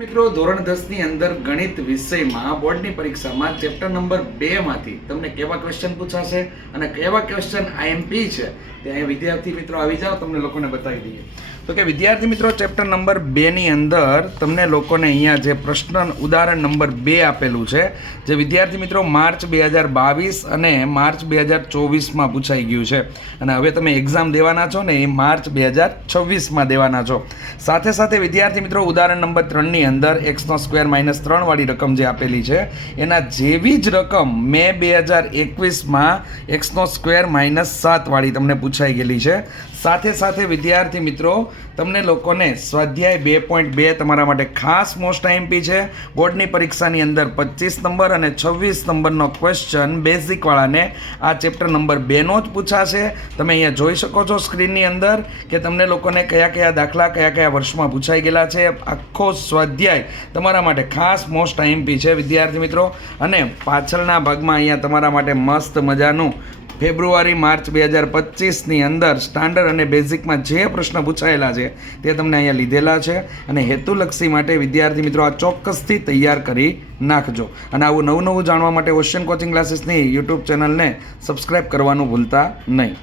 મિત્રો ધોરણ 10 ની અંદર ગણિત વિષયમાં બોર્ડની પરીક્ષામાં ચેપ્ટર નંબર 2 માંથી તમને કેવા ક્વેશ્ચન પૂછાશે અને કેવા ક્વેશ્ચન આઈએમપી છે તે અહીં વિદ્યાર્થી મિત્રો આવી જાઓ તમને લોકોને બતાવી દઈએ. તો કે વિદ્યાર્થી મિત્રો ચેપ્ટર નંબર 2 ની અંદર તમને લોકોને અહીંયા જે પ્રશ્ન ઉદાહરણ નંબર 2 આપેલું છે જે વિદ્યાર્થી મિત્રો માર્ચ 2022 અને માર્ચ 2024 પૂછાઈ ગયું છે અને હવે તમે એક્ઝામ દેવાના છો ને એ માર્ચ 2026 દેવાના છો. સાથે સાથે વિદ્યાર્થી મિત્રો ઉદાહરણ નંબર 3 ની અંદર x² - 3 વાળી રકમ જે આપેલી છે એના જેવી જ રકમ મે 2021 x² - 7 વાળી તમને પૂછાઈ ગયેલી છે. સાથે સાથે વિદ્યાર્થી મિત્રો તમને લોકોને સ્વાધ્યાય 2.2 તમારા માટે ખાસ મોસ્ટ આઈએમપી છે. બોર્ડની પરીક્ષાની અંદર 25 નંબર અને 26 નંબરનો ક્વેશ્ચન બેઝિકવાળાને આ ચેપ્ટર નંબર 2નો જ પૂછાશે. તમે અહીંયા જોઈ શકો છો સ્ક્રીનની અંદર કે તમને લોકોને કયા કયા દાખલા કયા કયા વર્ષમાં પૂછાઈ ગયેલા છે. આખો સ્વાધ્યાય તમારા માટે ખાસ મોસ્ટ આઈએમપી છે વિદ્યાર્થી મિત્રો. અને પાછળના ભાગમાં અહીંયા તમારા માટે મસ્ત મજાનું ફેબ્રુઆરી માર્ચ 2025ની અંદર સ્ટાન્ડર્ડ અને બેઝિકમાં જે પ્રશ્ન પૂછાયેલા છે તે તમને અહીંયા લીધેલા છે અને હેતુલક્ષી માટે વિદ્યાર્થી મિત્રો આ ચોક્કસથી તૈયાર કરી નાખજો. અને આવું નવું જાણવા માટે ઓશિયન કોચિંગ ક્લાસીસની યુટ્યુબ ચેનલને સબસ્ક્રાઈબ કરવાનું ભૂલતા નહીં.